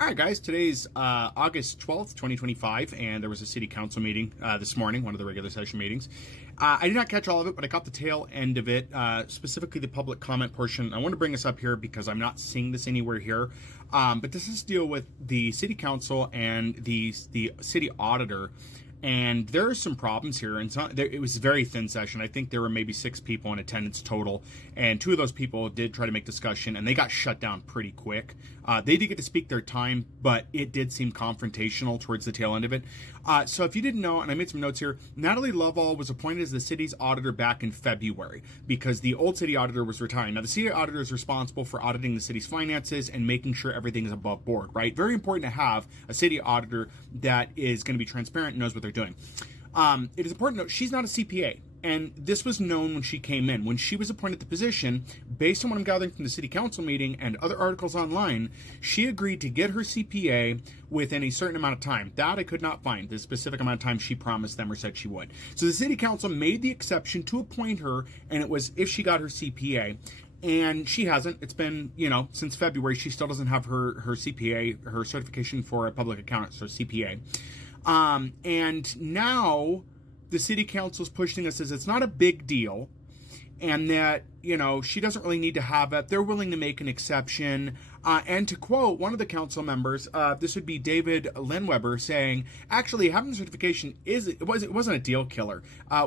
All right, guys, today's August 12th, 2025, and there was a city council meeting this morning, one of the regular session meetings. I did not catch all of it, but I caught the tail end of it, specifically the public comment portion. I want to bring this up here because I'm not seeing this anywhere here, but this is to deal with the city council and the city auditor. And there are some problems here, and it was a very thin session. I think there were maybe 6 people in attendance total, and 2 of those people did try to make discussion, and they got shut down pretty quick. They did get to speak their time, but it did seem confrontational towards the tail end of it. So if you didn't know, and I made some notes here, Natalie Lovell was appointed as the city's auditor back in February because the old city auditor was retiring. Now, the city auditor is responsible for auditing the city's finances and making sure everything is above board, right? Very important to have a city auditor that is going to be transparent and knows what they're doing. It is important to note she's not a CPA, and this was known when she came in. When she was appointed the position, based on what I'm gathering from the city council meeting and other articles online, she agreed to get her CPA within a certain amount of time. That I could not find, the specific amount of time she promised them or said she would. So the city council made the exception to appoint her, and it was if she got her CPA. And she hasn't. It's been, since February, she still doesn't have her CPA, her certification for a public accountant, so CPA. And now the city council is pushing us as it's not a big deal, and that, she doesn't really need to have it. They're willing to make an exception. And to quote one of the council members, this would be David Linweber, saying, actually, having the certification it wasn't a deal killer.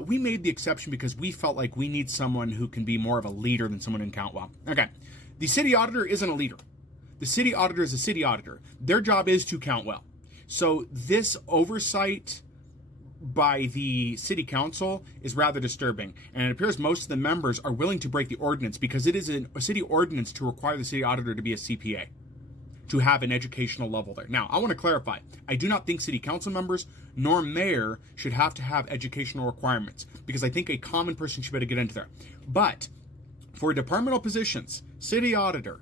We made the exception because we felt like we need someone who can be more of a leader than someone who can count well. Okay. The city auditor isn't a leader. The city auditor is a city auditor. Their job is to count well. So this oversight by the city council is rather disturbing, and it appears most of the members are willing to break the ordinance because it is a city ordinance to require the city auditor to be a CPA, to have an educational level there. Now, I want to clarify, I do not think city council members nor mayor should have to have educational requirements, because I think a common person should be able to get into there. But for departmental positions, city auditor,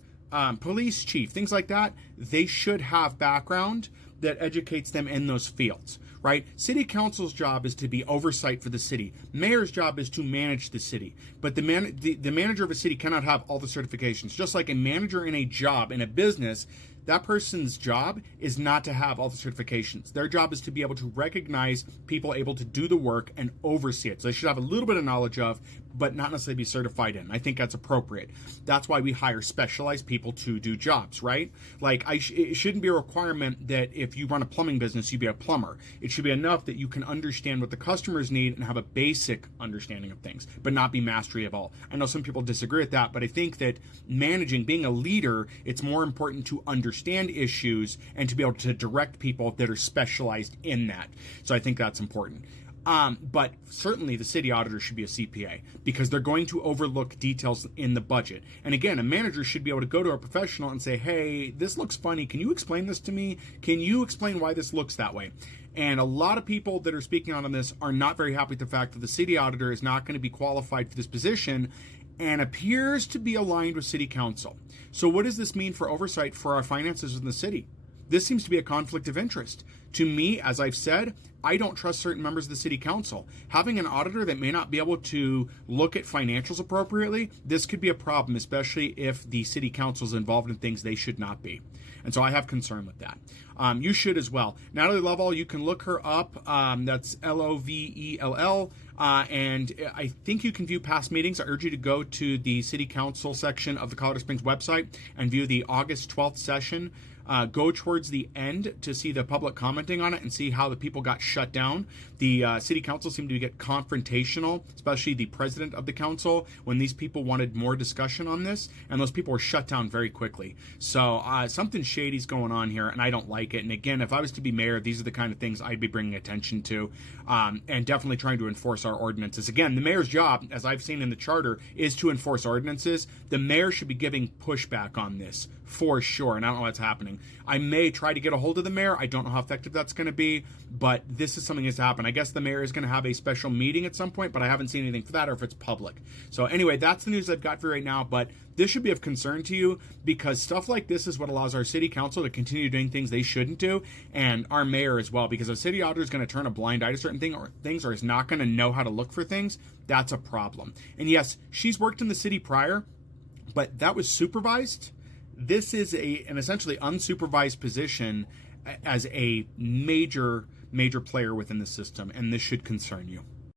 police chief, things like that, they should have background that educates them in those fields, right? City council's job is to be oversight for the city. Mayor's job is to manage the city. But the manager of a city cannot have all the certifications. Just like a manager in a job, in a business, that person's job is not to have all the certifications. Their job is to be able to recognize people able to do the work and oversee it. So they should have a little bit of knowledge of, but not necessarily be certified in. I think that's appropriate. That's why we hire specialized people to do jobs, right? Like, it shouldn't be a requirement that if you run a plumbing business, you be a plumber. It should be enough that you can understand what the customers need and have a basic understanding of things, but not be mastery of all. I know some people disagree with that, but I think that managing, being a leader, it's more important to understand issues and to be able to direct people that are specialized in that. So I think that's important. But certainly the city auditor should be a CPA because they're going to overlook details in the budget. And again, a manager should be able to go to a professional and say, hey, this looks funny. Can you explain this to me? Can you explain why this looks that way? And a lot of people that are speaking out on this are not very happy with the fact that the city auditor is not going to be qualified for this position and appears to be aligned with city council. So what does this mean for oversight for our finances in the city? This seems to be a conflict of interest. To me, as I've said, I don't trust certain members of the city council. Having an auditor that may not be able to look at financials appropriately, this could be a problem, especially if the city council is involved in things they should not be. And so I have concern with that. You should as well. Natalie Lovell, you can look her up. That's Lovell. And I think you can view past meetings. I urge you to go to the city council section of the Colorado Springs website and view the August 12th session. Go towards the end to see the public commenting on it and see how the people got shut down. The city council seemed to get confrontational, especially the president of the council, when these people wanted more discussion on this, and those people were shut down very quickly. So something shady's going on here, and I don't like it. And again, if I was to be mayor, these are the kind of things I'd be bringing attention to, and definitely trying to enforce our ordinances. Again, the mayor's job, as I've seen in the charter, is to enforce ordinances. The mayor should be giving pushback on this for sure, and I don't know what's happening. I may try to get a hold of the mayor. I don't know how effective that's going to be, but this is something that's happened. I guess the mayor is going to have a special meeting at some point, but I haven't seen anything for that or if it's public. So anyway, that's the news I've got for you right now, but this should be of concern to you because stuff like this is what allows our city council to continue doing things they shouldn't do, and our mayor as well, because if a city auditor is going to turn a blind eye to certain things or is not going to know how to look for things, that's a problem. And yes, she's worked in the city prior, but that was supervised. this is an essentially unsupervised position as a major player within the system, and this should concern you.